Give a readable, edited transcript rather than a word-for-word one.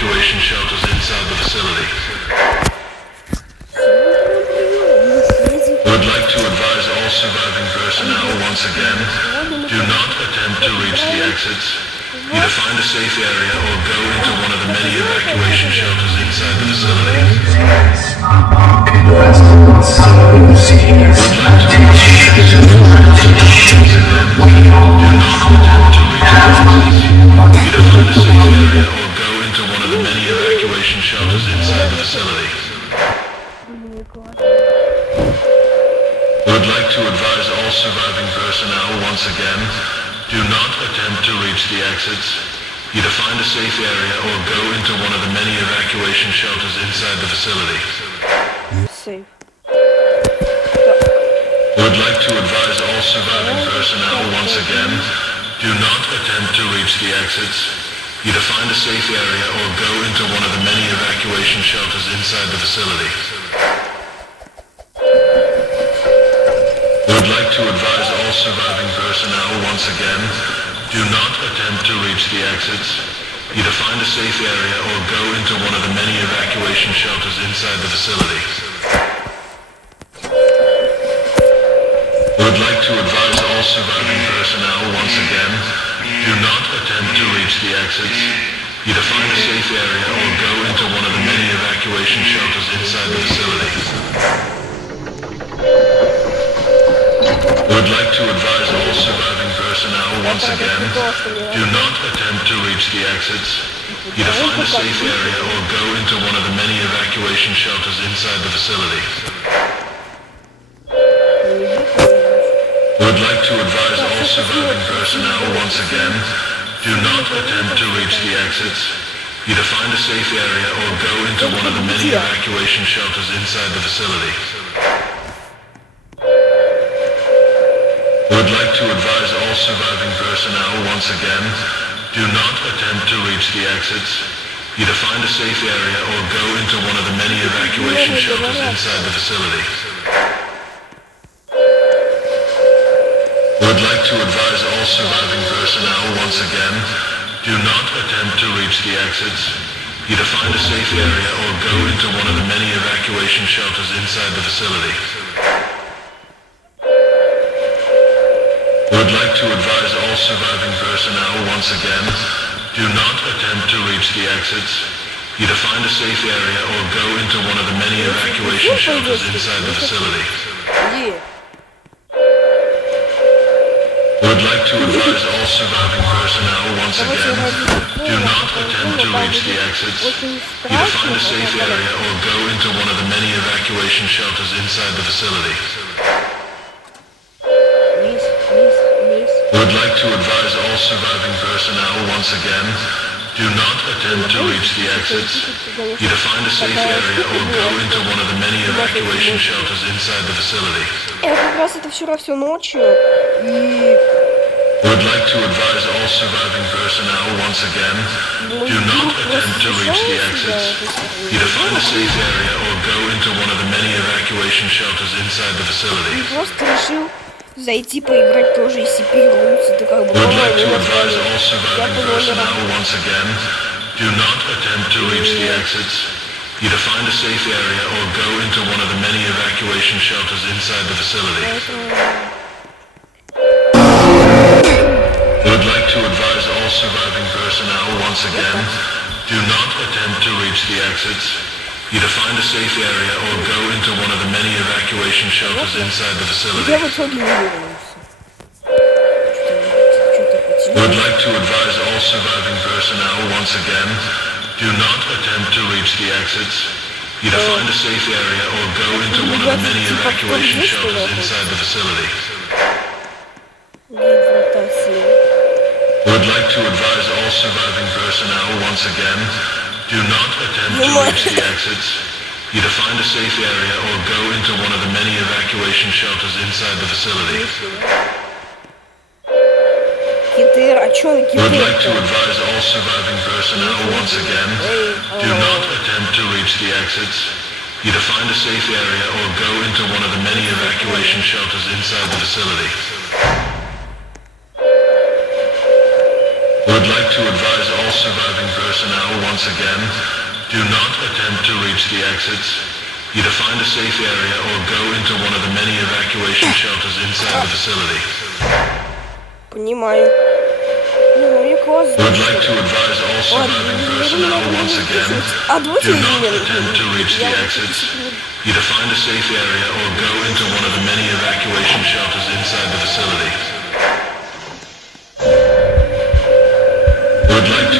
evacuation shelters inside the facility. Would like to advise all surviving personnel once again, do not attempt to reach the exits. Either find a safe area or go into one of the many evacuation shelters inside the facility. Would like to advise all surviving personnel once again, do not attempt to reach the exits. Either find a safe area or go into one of the many evacuation shelters inside the facility. Safe. Would like to advise all surviving personnel once again, do not attempt to reach the exits. Either find a safe area or go into one of the many evacuation shelters inside the facility. Would like to advise all surviving personnel once again, do not attempt to reach the exits. Either find a safe area or go into one of the many evacuation shelters inside the facility. Would like to advise all surviving personnel once again, do not attempt to reach the exits. Either find a safe area or go into one of the many evacuation shelters inside the facility. Would like to advise all surviving personnel once again, do not attempt to reach the exits. Either find a safe area or go into one of the many evacuation shelters inside the facility. Would like to advise all surviving personnel once again, do not attempt to reach the exits. Either find a safe area or go into one of the many evacuation shelters inside the facility. Would like to advise all surviving personnel once again, do not attempt to reach the exits. Either find a safe area or go into one of the many evacuation shelters inside the facility. Would like to advise all surviving personnel once again, do not attempt to reach the exits. Either find a safe area or go into one of the many evacuation shelters inside the facility. Would like to advise all surviving personnel once again, do not attempt to reach the exits. Either find a safe area or go into one of the many evacuation shelters inside the facility. Would like to advise all surviving personnel once again, do not attempt to reach the exits. Either find a safe area or go into one of the many evacuation shelters inside the facility. Would like to advise all surviving personnel once again, do not attempt to reach the exits. Either find a safe area or go into one of the many evacuation shelters inside the facility. Как раз это вчера всю ночью и... Would like to advise all surviving personnel once again, do not attempt to reach the exits. Either find a safe area or go into one of the many evacuation shelters inside the facility. Я просто решил зайти поиграть тоже и сипироваться. Это как бы... Would like to advise all surviving personnel once again, do not attempt to reach the exits. Either find a safe area or go into one of the many evacuation shelters inside the facility. Would like to advise all surviving personnel once again, do not attempt to reach the exits. Either find a safe area or go into one of the many evacuation shelters inside the facility. Would like to advise all surviving personnel once again, do not attempt to reach the exits. Either find a safe area or go into one of the many evacuation shelters inside the facility. Would like to advise all surviving personnel once again, do not attempt to reach the exits. Either find a safe area or go into one of the many evacuation shelters inside the facility. Would like to advise all surviving personnel once again, do not attempt to reach the exits. Either find a safe area or go into one of the many evacuation shelters inside the facility. Would like to advise all surviving personnel once again, do not attempt to reach the exits. Either find a safe area or go into one of the many evacuation shelters inside the facility. Понимаю. Ну, я класс. Would like to advise all surviving personnel once again, do not attempt to reach the exits. Either find a safe area or go into one of the many evacuation shelters inside the facility. Would like